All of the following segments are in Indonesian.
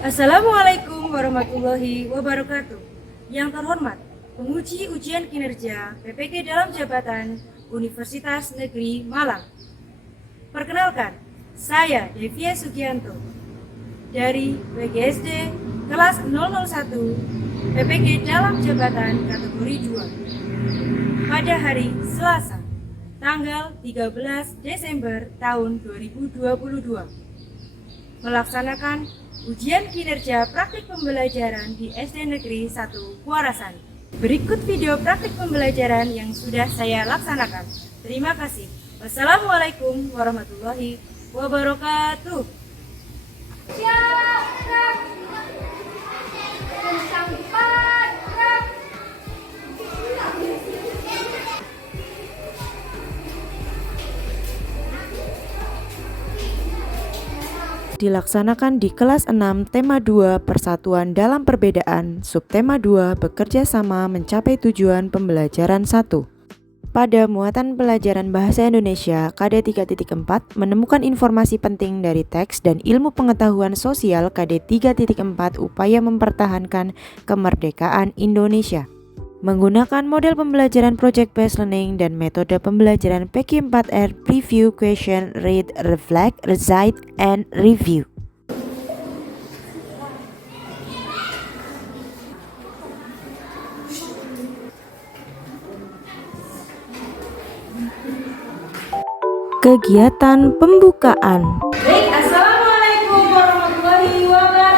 Assalamualaikum warahmatullahi wabarakatuh. Yang terhormat, penguji ujian kinerja PPG dalam jabatan Universitas Negeri Malang. Perkenalkan, saya Devia Sugianto dari PGSD kelas 001 PPG dalam jabatan kategori 2 pada hari Selasa, tanggal 13 Desember tahun 2022, melaksanakan ujian kinerja praktik pembelajaran di SD Negeri 1 Kuarasan. Berikut video praktik pembelajaran yang sudah saya laksanakan. Terima kasih. Wassalamualaikum warahmatullahi wabarakatuh. Siap, tentang patrap. Dilaksanakan di kelas 6 tema 2 Persatuan dalam Perbedaan, subtema 2 Bekerja sama mencapai tujuan pembelajaran 1. Pada muatan pelajaran Bahasa Indonesia KD 3.4 menemukan informasi penting dari teks dan ilmu pengetahuan sosial KD 3.4 upaya mempertahankan kemerdekaan Indonesia. Menggunakan model pembelajaran Project Based Learning dan metode pembelajaran PQ4R Preview, Question, Read, Reflect, Recite, and Review. Kegiatan pembukaan. Baik, assalamualaikum warahmatullahi wabarakatuh.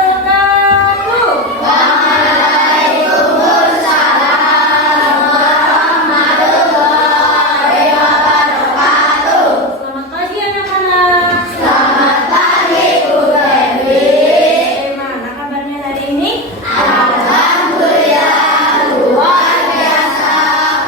Selamat pagi anak-anak. Selamat pagi Bu Dewi. Bagaimana kabarnya hari ini? Alhamdulillah luar biasa.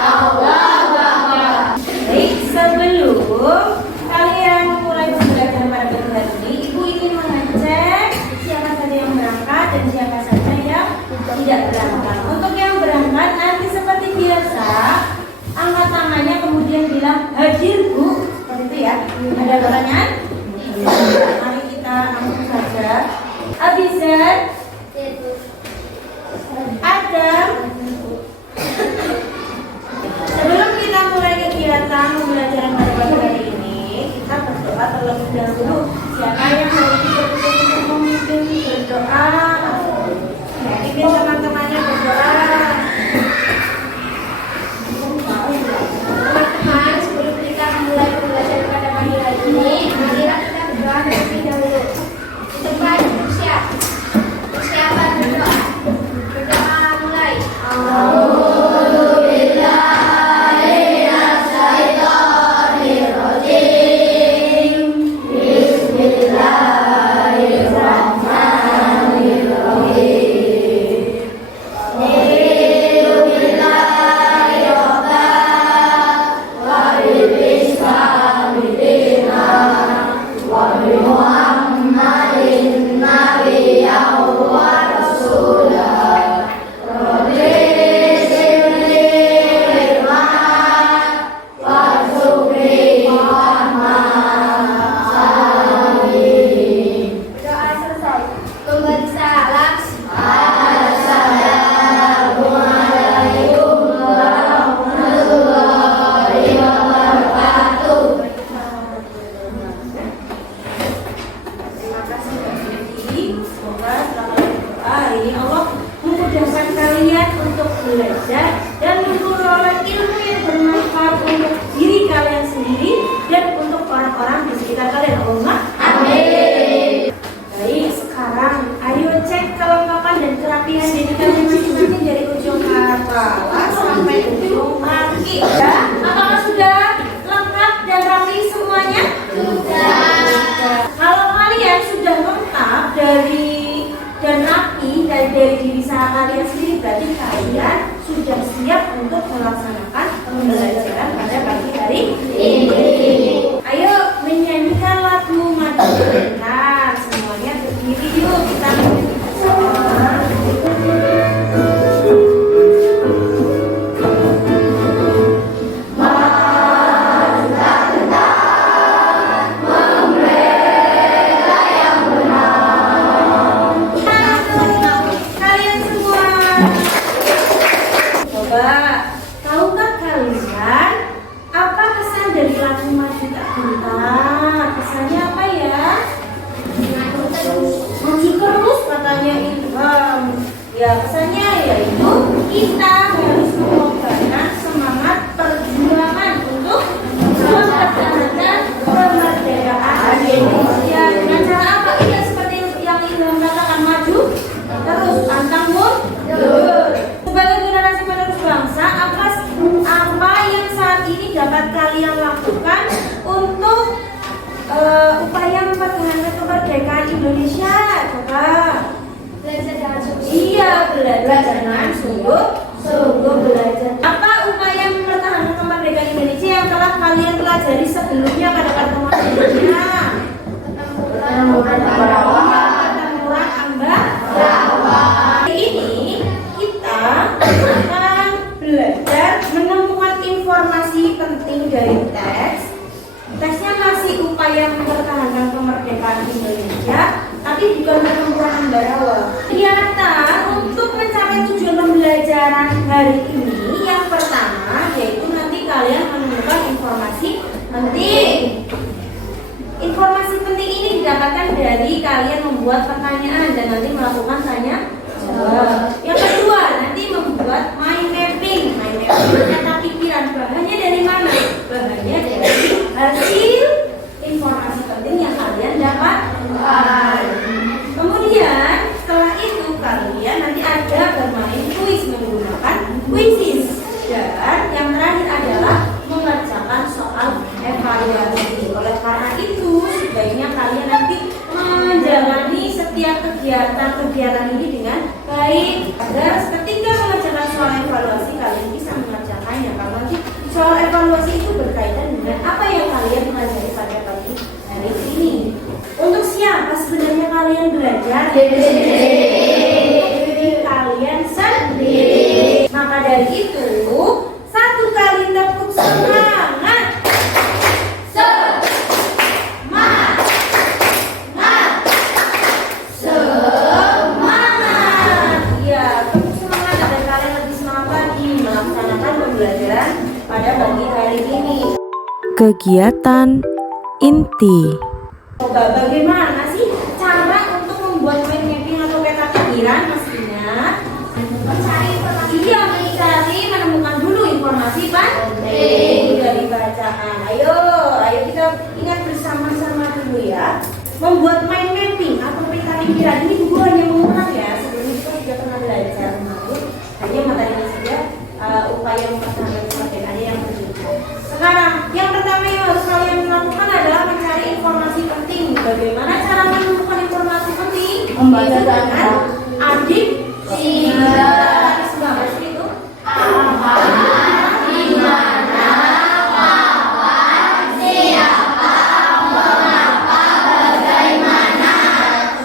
Allahu Akbar. Baik, sebelum kalian mulai belajar pada pagi hari ini, Ibu ingin mengecek siapa saja yang berangkat dan siapa saja yang tidak berangkat. Untuk yang berangkat nanti seperti biasa, angkat tangannya kemudian bilang hadir Bu, seperti itu ya. Ada pertanyaan? Mari kita langsung saja. Abizar, Adam. Sebelum kita mulai kegiatan pembelajaran pada pagi hari ini, kita berdoa terlebih dahulu. Siapa yang hari ini berkenan untuk memimpin berdoa? Ya, pimpin teman-temannya berdoa. Teman-teman, sebelum kita mulai pembelajaran pada pagi hari ini, marilah kita berdoa terlebih dahulu. Cepat bersiap. Persiapan berdoa. Berdoa mulai. Berdoa selesai. Kembali salam. Terima kasih Mbak Devi. Semoga setelah kalian berdoa hari ini Allah memudahkan kalian untuk belajar dan memperoleh ilmu yang bermanfaat untuk diri kalian sendiri dan untuk orang-orang di sekitar kalian. Allahumma amin. Baik, sekarang ayo cek kelengkapan dan kerapihan diri kalian masing-masing dari ujung kepala sampai ujung kaki. Ya, apakah sudah lengkap dan rapi semuanya? Kalau kalian sudah lengkap dan rapi dari diri kalian sendiri, berarti kalian sudah siap untuk melaksanakan pembelajaran pada pagi hari ini. Ayo menyanyikan lagu Madu Sebentar. Semuanya berdiri yuk, kita menyanyi bersama. Ya, pesannya yaitu kita harus mengobarkan semangat perjuangan untuk mempertahankan kemerdekaan Indonesia. Dengan cara apa? Iya, seperti yang Ilham katakan, maju terus, pantang mundur. Sebagai generasi penerus bangsa, apa yang saat ini dapat kalian lakukan untuk upaya mempertahankan kemerdekaan Indonesia? Coba. Belajar dengan sungguh. Iya, belajar dengan sungguh belajar. Apa upaya mempertahankan kemerdekaan Indonesia yang telah kalian pelajari sebelumnya pada pertemuan-pertemuannya? Pertempuran Ambarawa. Ini kita akan belajar menemukan informasi penting dari teks. Teksnya masih upaya mempertahankan kemerdekaan Indonesia, tapi bukan pertempuran Ambarawa. Ternyata untuk mencapai tujuan pembelajaran hari ini, yang pertama yaitu nanti kalian menemukan informasi penting. Informasi penting ini didapatkan dari kalian membuat pertanyaan dan nanti melakukan tanya jawab. Yang kedua, nanti membuat mind mapping. Mind mapping menata pikiran. Bahannya dari mana? Bahannya dari hasil informasi penting yang kalian dapatkan. Kemudian setelah itu kalian nanti ada bermain kuis menggunakan quizzes. Dan yang terakhir adalah mengerjakan soal evaluasi. Oleh karena itu sebaiknya kalian nanti menjalani setiap kegiatan ini dengan baik agar ketika mengerjakan soal evaluasi kalian bisa mengerjakannya. Karena nanti soal evaluasi itu berkaitan dengan apa yang kalian pelajari pada pagi hari ini. Untuk siapa sebenarnya kalian belajar? Diri kalian sendiri. Maka dari itu, satu kali tepuk semangat. Semangat. Ya, tepuk semangat agar kalian lebih semangat lagi melaksanakan pembelajaran pada pagi hari ini. Kegiatan inti. Coba bagaimana sih cara untuk membuat mind mapping atau peta pikiran? Mestinya mencari informasi. Iya, menemukan dulu informasi penting dari bacaan. Ayo kita ingat bersama-sama dulu ya. Membuat mind mapping atau peta pikiran ini buku hanya mengulang ya. Sebelumnya kita sudah pernah belajar menurut hanya materinya saja upaya mempertahankan kemerdekaan yang berbeda. Sekarang yang pertama yang harus kalian lakukan adalah mencari informasi penting. Bagaimana cara menemukan informasi penting? Membaca dengan adik sebagai itu apa, di mana, kapan, siapa, mengapa, bagaimana.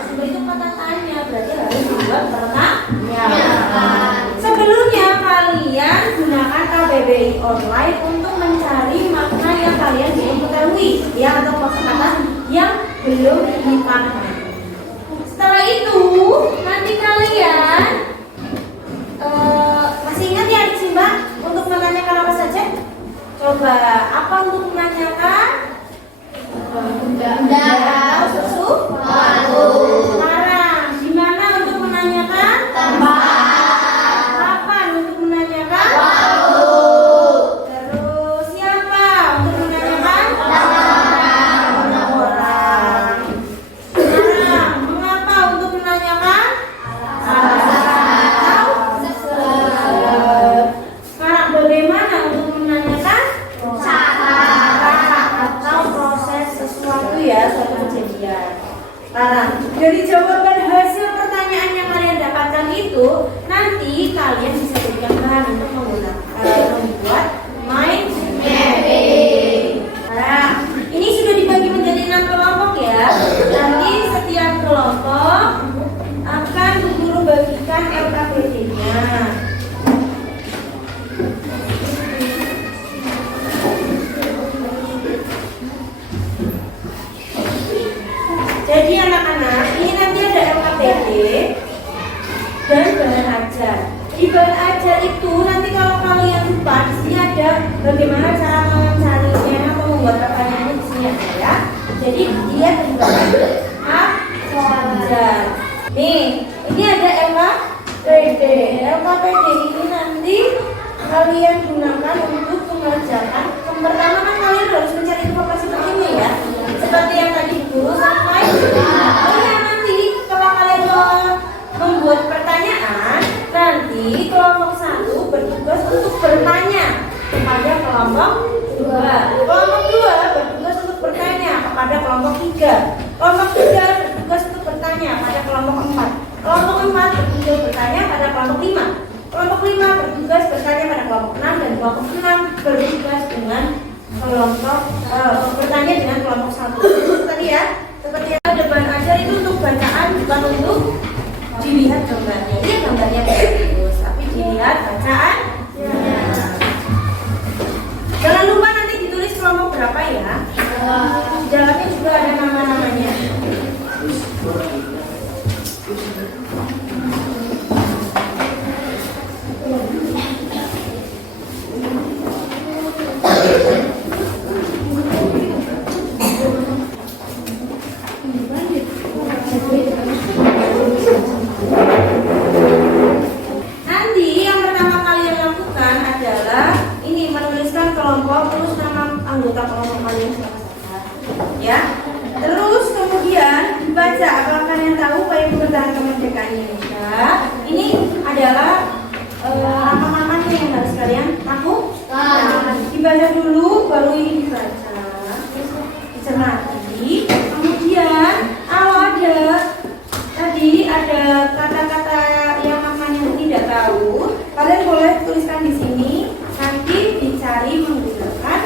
Seperti itu kata tanya, berarti harus membuat pertanyaan. Sebelumnya kalian gunakan KBBI online untuk mencari makna yang kalian belum ketahui ya, atau kosakata yang belum dipahami. Setelah itu nanti kalian masih ingat ya adik Simba untuk menanyakan apa saja? Coba apa untuk menanyakan? Benda, sesuatu. Sekarang gimana untuk menanyakan? Tempat. Kapan untuk menanyakan? Waktu. Terus siapa untuk menanyakan? Orang. Sekarang mengapa untuk menanyakan? Sekarang bagaimana untuk menanyakan? Cara atau proses sesuatu ya, suatu kejadian. Sekarang dari jawaban hasil pertanyaan yang kalian dapatkan itu, nanti kalian bisa jadikan bahan untuk membuat mind mapping. Nah, ini sudah dibagi menjadi 6 kelompok ya. Nanti setiap kelompok akan guru bagikan LKPD-nya. Jadi anak-anak, ini nanti ada LKPD dan bahan ajar. Di bahan ajar itu nanti kalau kalian lupa, di sini ada bagaimana cara mencarinya atau membuat pertanyaannya di sini ada ya. Jadi dia terlibat ajar. Nih, ini ada LKPD. LKPD ini nanti kalian gunakan untuk mengerjakan. Yang pertama kan kalian harus mencari informasi begini ya, seperti yang tadi guru sampaikan. Oh ya, nanti setelah kalian membuat pertanyaan, nanti kelompok 1 bertugas untuk bertanya kepada kelompok 2. Kelompok 2 bertugas untuk bertanya kepada kelompok 3. Kelompok 3 bertugas untuk bertanya pada kelompok 4. Kelompok 4 bertugas bertanya pada kelompok 5. Kelompok 5 bertugas bertanya pada kelompok 6 dan kelompok 6 bertugas dengan kelompok bertanya dengan kelompok 1. Tadi ya, seperti yang depan ajar itu untuk bacaan, bukan untuk dilihat gambarnya. Ini gambarnya bagus, tapi dilihat bacaan. Jangan lupa nanti ditulis kelompok berapa ya. Di dalamnya juga ada nama-namanya. Nanti yang pertama kalian lakukan adalah ini, menuliskan kelompok terus nama anggota kelompok kalian siapa-siapa, ya. Terus kemudian dibaca. Apakah kalian tahu upaya mempertahankan kemerdekaan Indonesia? Ini adalah langkah-langkahnya yang harus kalian lakukan. Dibaca dulu, baru ini dibaca, dicermati. Kemudian kalau ada tadi ada kata-kata yang maknanya tidak tahu, kalian boleh tuliskan di sini. Nanti dicari menggunakan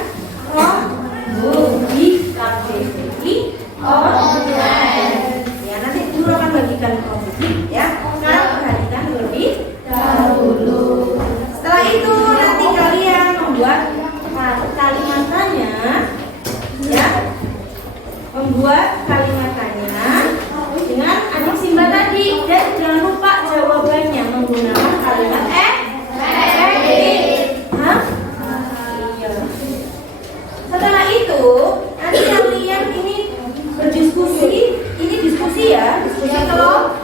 KBBI online. Ya, nanti guru akan bagikan komputer ya. Sekarang perhatikan terlebih dahulu. Setelah itu nanti kalian membuat kalimat tanya, ya. Membuat kalimat tanya dengan adik Simba tadi, dan jangan lupa jawabannya menggunakan kalimat Hah? Iya. Setelah itu nanti kalian ini berdiskusi. Ini diskusi ya, diskusi kalau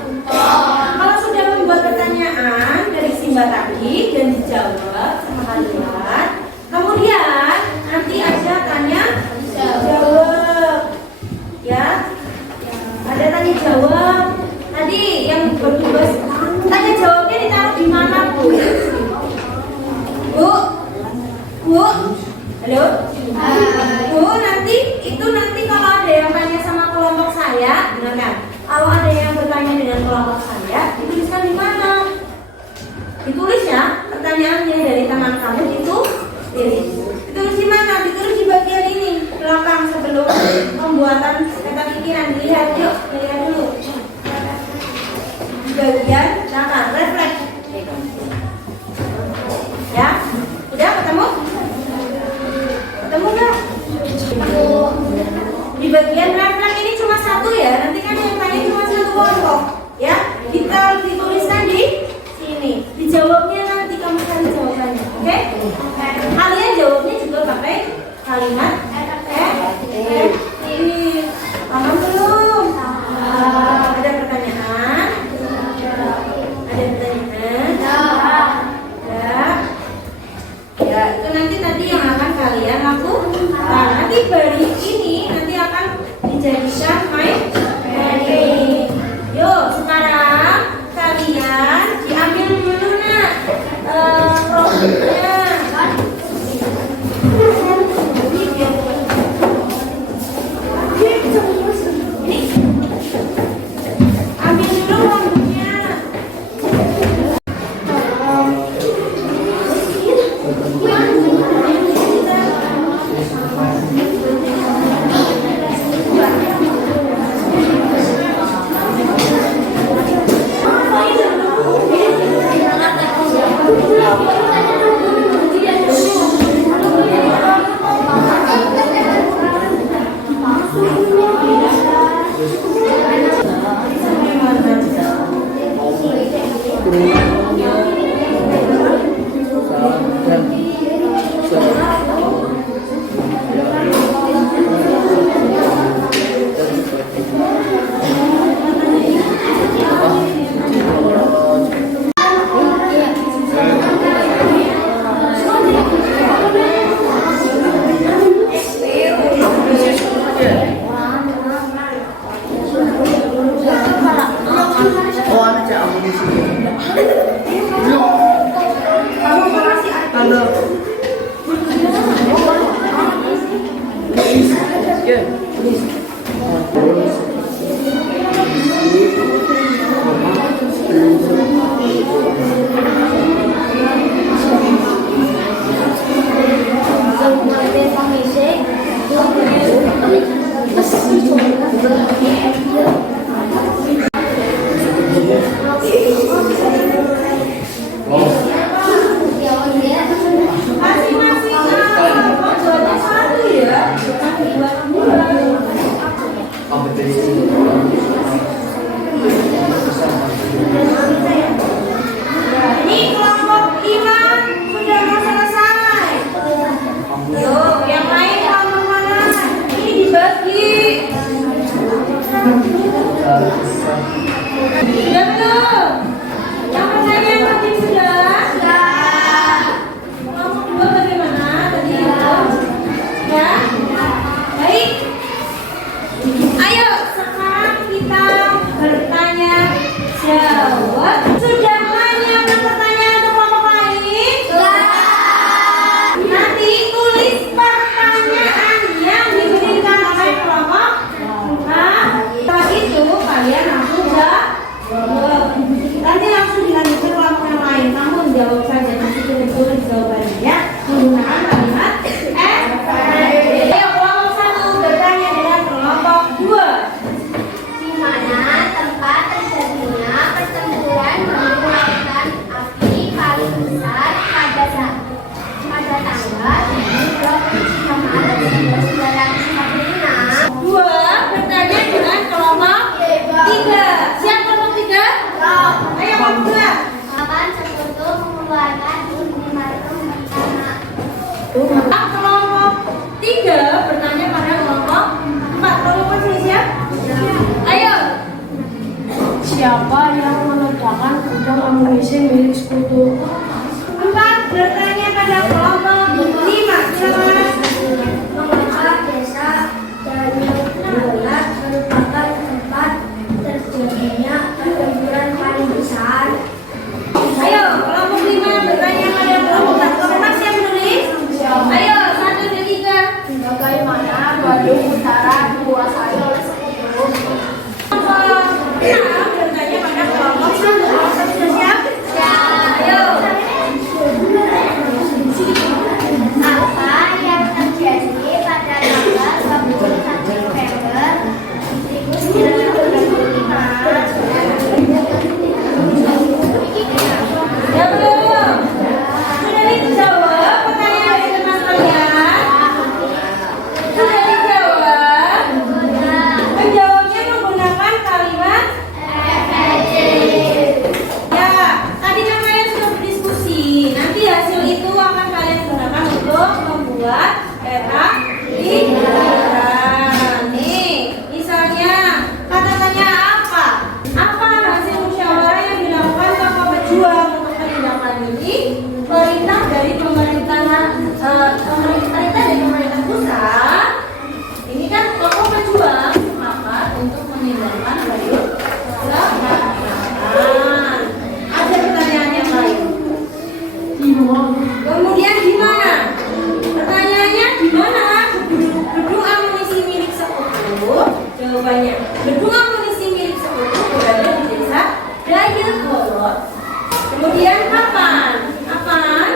sudah membuat pertanyaan dari Simba tadi dan dijawab sama kalian, kemudian nanti aja tanya jawab, ya. Ada tanya jawab. Tadi yang bertugas tanya jawabnya ditaruh di mana, Bu? Bu, halo. Bu, nanti kalau ada yang tanya sama kelompok saya, dengarkan. Kalau ada yang bertanya dengan kelompok saya, dituliskan di mana? Ditulis ya, pertanyaannya dari teman kamu itu ditulis di mana? Ditulis di bagian ini, belakang sebelum pembuatan kata pikiran. Dilihat, yuk, lihat dulu. Di bagian belakang, refleks. Ya, udah ketemu? Ketemu nggak? Di bagian refleks ini cuma satu ya. Nanti kan yang tanya cuma satu kelompok, ya. Kita dituliskan di sini. Dijawabnya nanti kamu cari jawabannya, oke? Kalian jawabnya juga pakai kalimat paham belum? Ada pertanyaan? Ada pertanyaan? Ya, itu nanti yang akan kalian lakukan. Nanti bari ini nanti akan dijadikan materi. Yuk, sekarang kalian diambil dulu produknya. Ambil dulu produknya. Ini kelompok 5 sudah mau selesai. Yuk, yang lain kelompok mana? Ini dibagi. Sudah belum? Yang pertanyaan tadi sudah? Kelompok 2 bagaimana? Tadi ya? Baik. Ayo, sekarang kita bertanya jawab. Sudah menyiapkan pertanyaan untuk kelompok lain? Nanti tulis pertanyaan yang diberikan oleh kelompok. Nah, setelah itu kalian langsung jawab. Nanti langsung dilanjutkan kelompok yang lain. Namun jawab saja, nanti tulis jawabannya ya, menggunakan kalimat FAD. Ayo, kelompok 1 bertanya dengan kelompok 2. Di mana tempat terjadinya pertempuran bom lautan api paling besar pada tanggal 7 Maret 1946? 2 bertanya dengan kelompok 3. Siap kelompok 3? Ayo kelompok 2. Kapan Sekutu mengeluarkan ultimatum pertama? Kelompok 3 bertanya pada kelompok 4. Kelompok sini siap? Ayo. Siapa yang meledakan gudang amunisi milik Sekutu? 4 bertanya pada kelompok 5. Silakan. Mengapa desa Daniola merupakan tempat terjadinya pertempuran paling besar? Ayo kelompok 5 bertanya pada kelompok 4. Kelompok 4 siap menulis? Ayo 1, 2, 3. Bagaimana Bandung Utara dikuasai oleh Sekutu? Kelompok 6 bertanya pada kelompok 1. Kelompok 1 sudah siap? Ayo. Apa yang terjadi pada tanggal 21 November 1945? Ya belum? Sudah dijawab pertanyaan dari teman kalian? Sudah dijawab? Menjawabnya menggunakan kalimat ya, tadi kan kalian sudah berdiskusi. Nanti hasil itu akan kalian gunakan untuk membuat peta pikiran. Nih, misalnya kata tanya apa? Apa hasil musyawarah yang dilakukan tokoh pejuang untuk menindaklanjuti perintah dari pemerintah pusat? Ini kan tokoh pejuang sepakat untuk menindakkan bayu kebangsaan. Ada pertanyaan yang lain? Kemudian di mana? Pertanyaannya di mana? Gedung amunisi milik Sekutu. Jawabannya, gedung amunisi milik Sekutu berada di desa Dayeuhkolot. Kemudian kapan? Kapan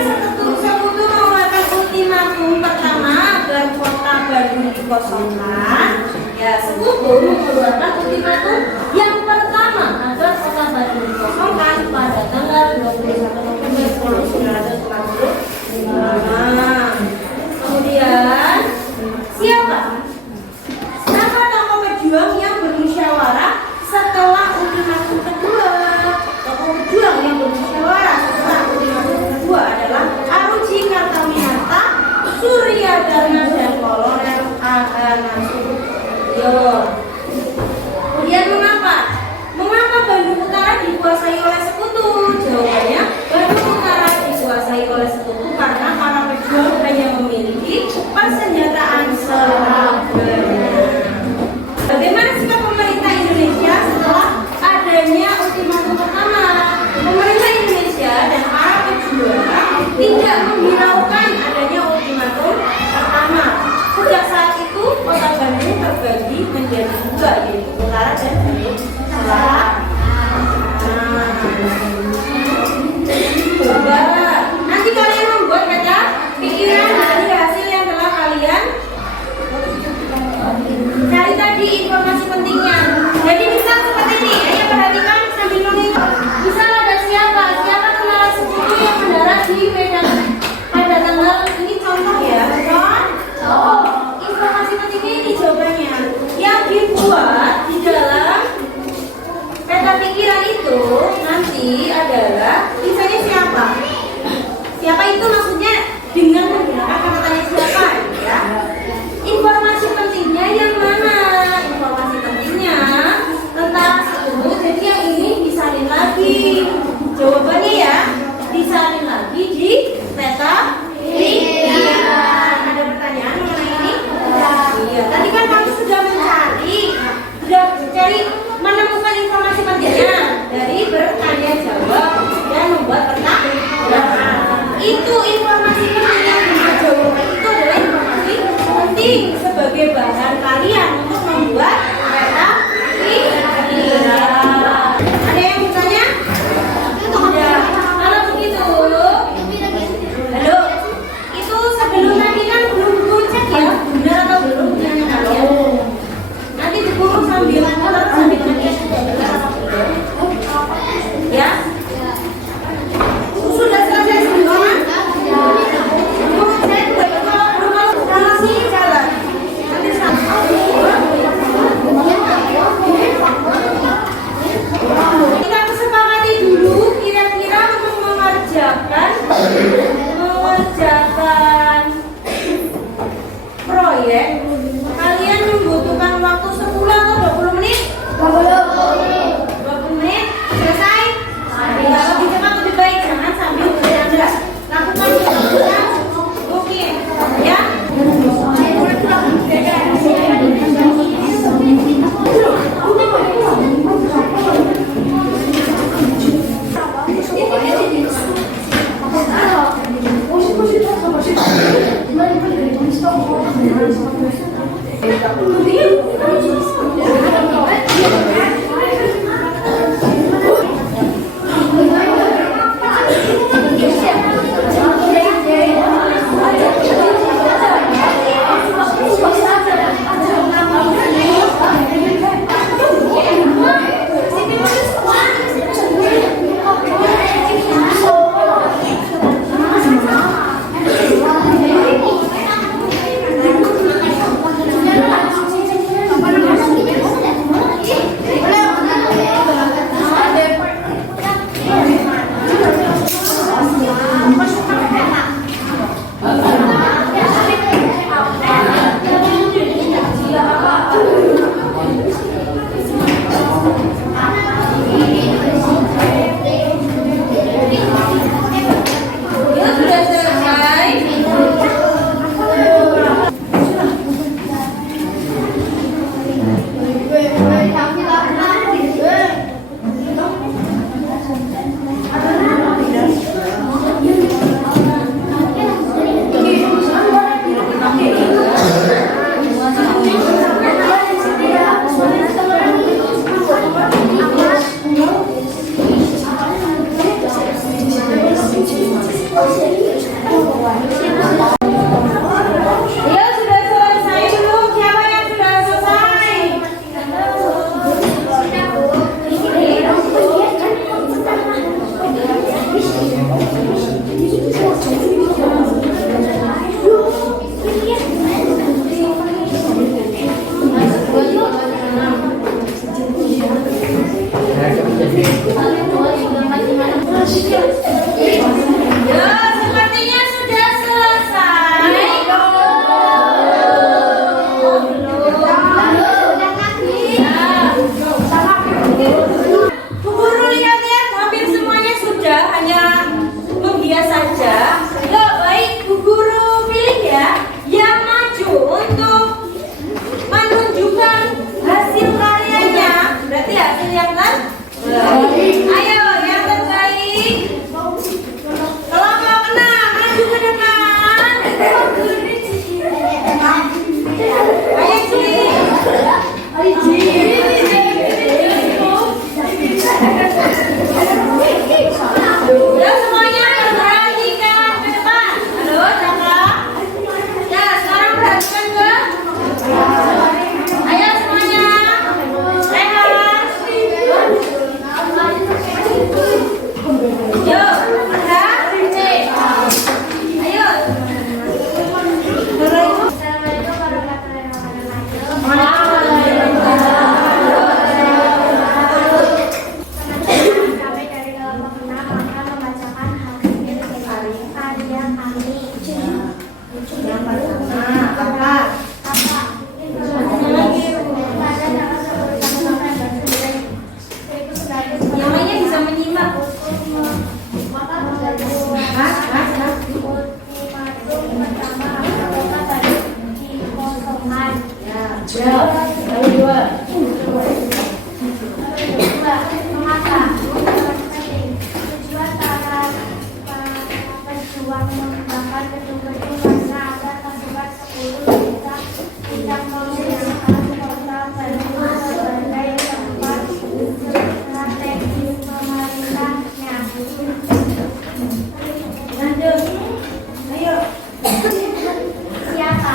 Sekutu mengeluarkan ultimatum pertama agar kota Bandung dikosongkan? Ya, Sekutu mengeluarkan ultimatum yang pertama agar kota Bandung dikosongkan pada tanggal 21 November 1945. Kemudian siapa tokoh pejuang yang bermusyawarah setelah ultimatum kedua? Tokoh pejuang yang bermusyawarah setelah ultimatum kedua adalah Aruji Kartawinata, Surya Dharma, dan Kolonel A.H. Nasution. Kemudian kata pikiran itu nanti adalah misalnya siapa? Siapa itu maksudnya dengan menggunakan kata-katanya siapa ya? Informasi pentingnya yang mana? Informasi pentingnya tentang itu. Jadi yang ini disalin lagi. Jawabannya ya disalin lagi di peta pikiran. Ada pertanyaan mengenai ini? Iya. Tadi kan kamu sudah mencari menemukan informasi pentingnya dari bertanya jawab dan membuat pertanyaan. Itu informasi penting yang jawaban itu adalah informasi penting sebagai bahan kalian untuk membuat peta pikiran. Ada yang bertanya? Ya. Kalau begitu, halo. Itu sebelum tadi kan belum cek ya, benar atau belum punyanya kalian? Nanti diburu sambil ya. Sudah selesai semua? Kalau sini jalan. Nanti kita kesepakati dulu kira-kira untuk mengerjakan proyek. Kalian membutuhkan waktu 10 atau 20 menit? 20 menit selesai? Kalau lebih cepat lebih baik, jangan sambil bercanda. Lakukan semuanya mungkin ya. Cepat. Ya, kali dua. Tujuan para pejuang membakar gedung-gedung masa agar tersebar 10 juta bidang pemerintahan kota Bandung sebagai tempat strategis pemerintahnya. Lanjut. Ayo. Siapa?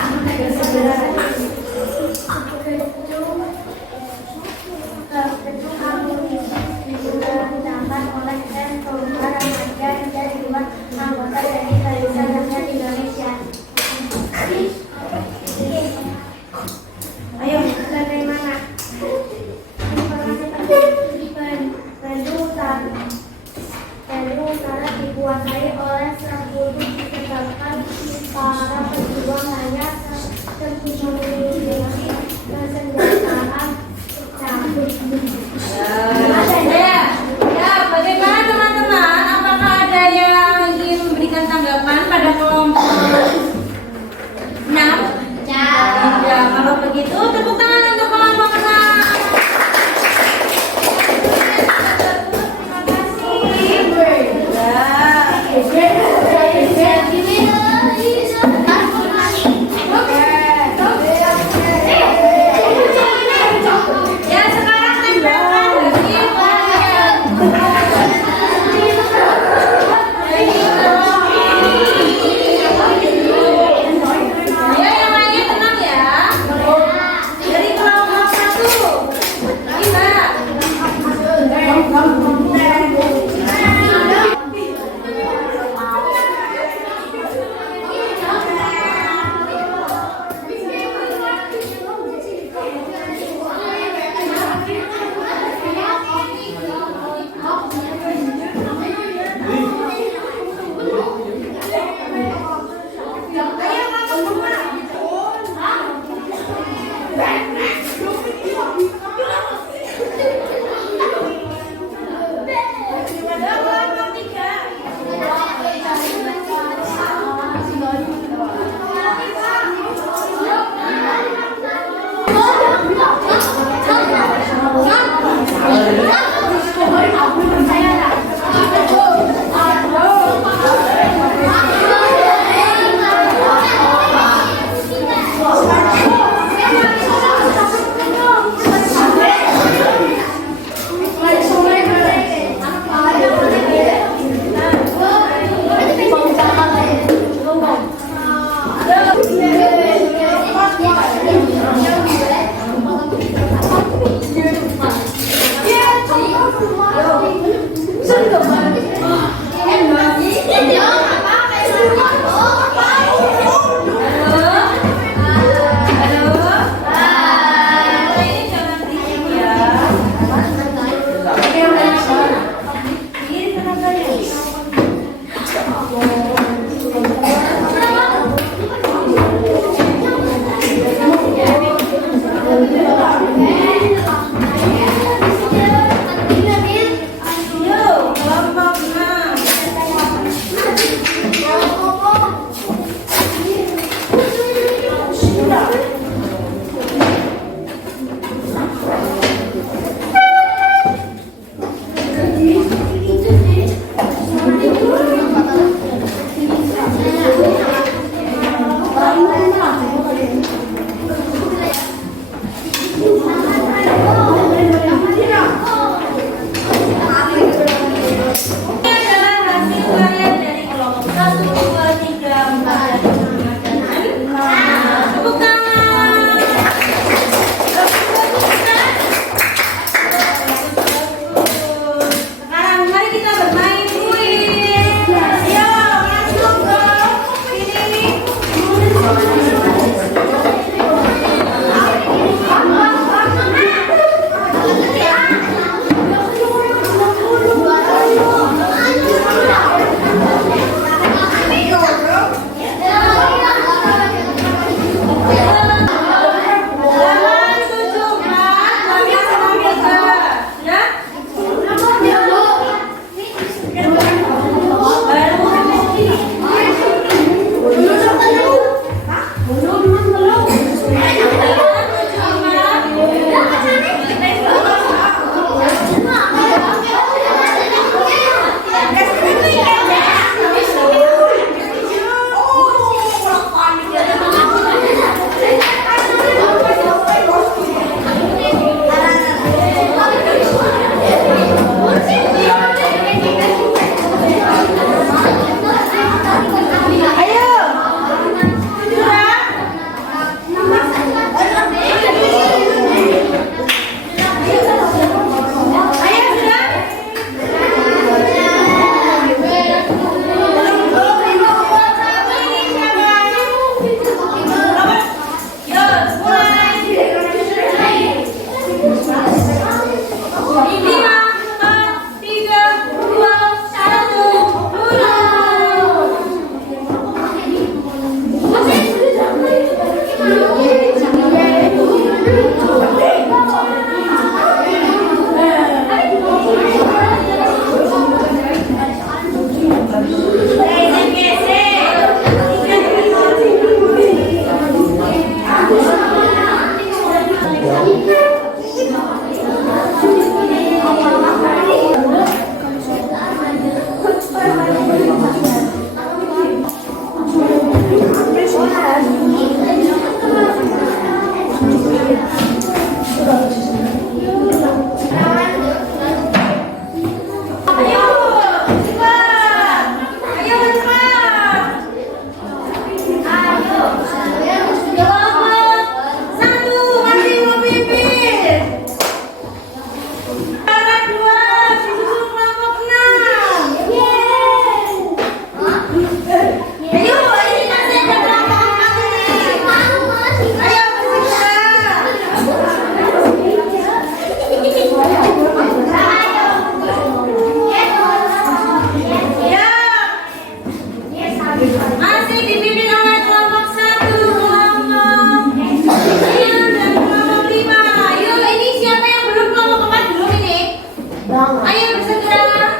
Ayo bersegera.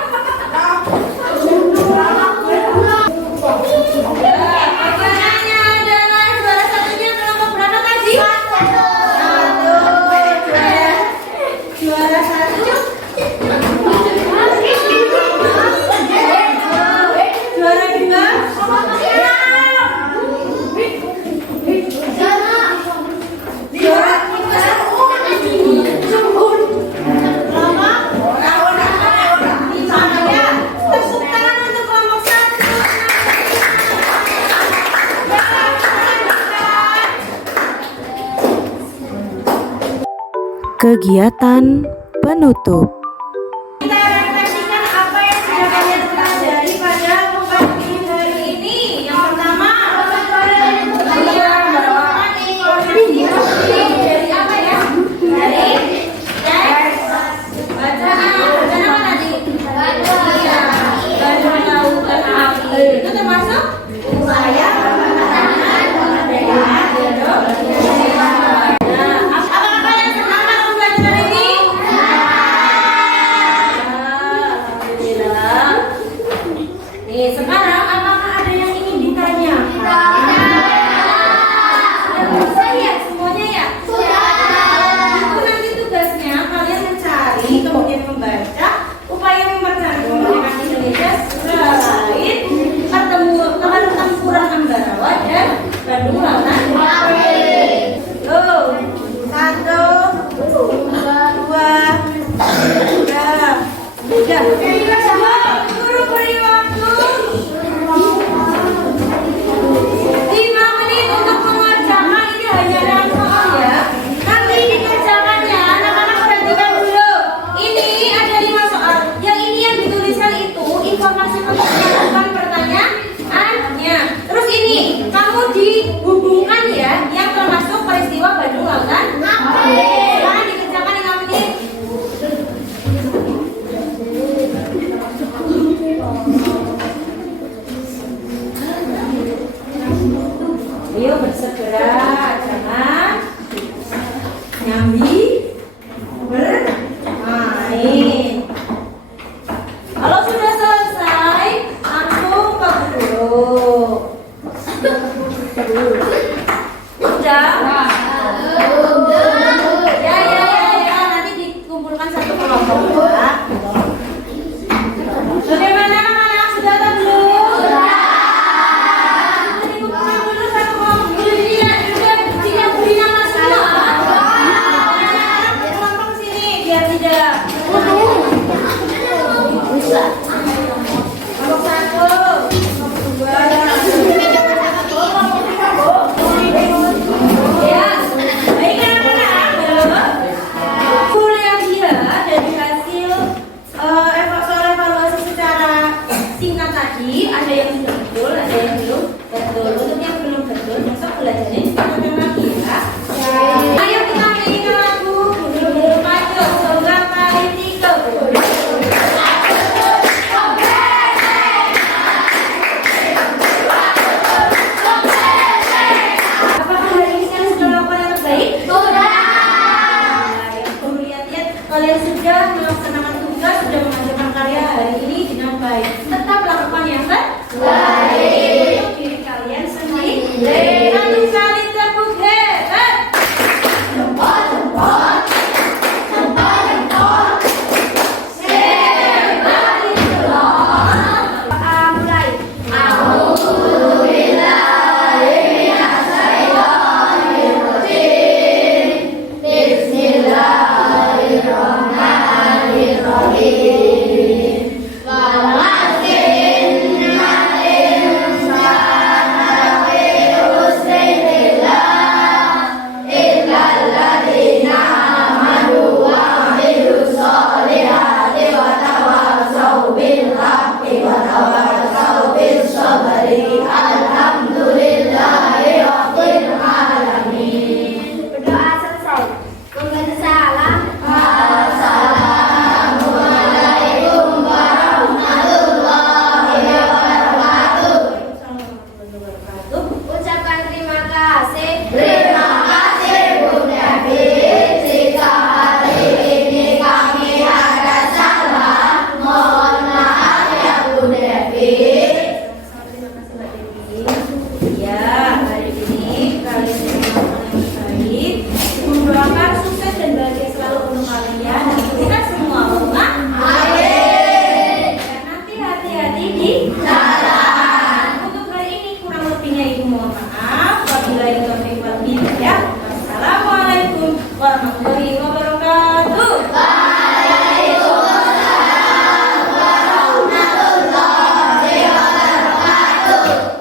Pertanyaannya adalah juara satunya kelompok berapa tadi? Satu. Juara satu. Juara dua. Juara tiga. Tepuk tangan untuk kelompok satu. Kegiatan penutup. Kita refleksikan apa yang sudah kalian pelajari pada pembelajaran hari ini. Yang pertama, dari apa ya? Dari teks, bacaan, dan apa tadi? Baca lautan api. Itu termasuk upaya pertahanan kemerdekaan Indonesia. Nah, apakah kalian senang dengan pembelajaran ini? Alhamdulillah. Nih, sekarang apakah ada yang ingin ditanyakan? Sudah bisa ya semuanya ya? Itu nanti tugasnya kalian mencari, kemudian membaca upaya mempercantik kemerdekaan Indonesia surah lain, pertempuran Ambarawa dan Bandung Lautan Api. Tuh, 1, 2, 3. Guru beri waktu 5 menit untuk mengerjakan. Ini hanya dalam soal ya. Nanti dikerjakannya anak-anak perhatikan dulu. Ini ada 5 soal. Yang ini yang dituliskan itu informasi penting pertanyaannya. Terus ini kamu dihubungkan ya yang termasuk peristiwa Bandung Lautan Api. Sekarang dikerjakan 5 menit.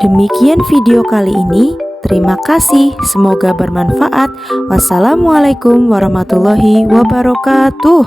Demikian video kali ini. Terima kasih, semoga bermanfaat. Wassalamualaikum warahmatullahi wabarakatuh.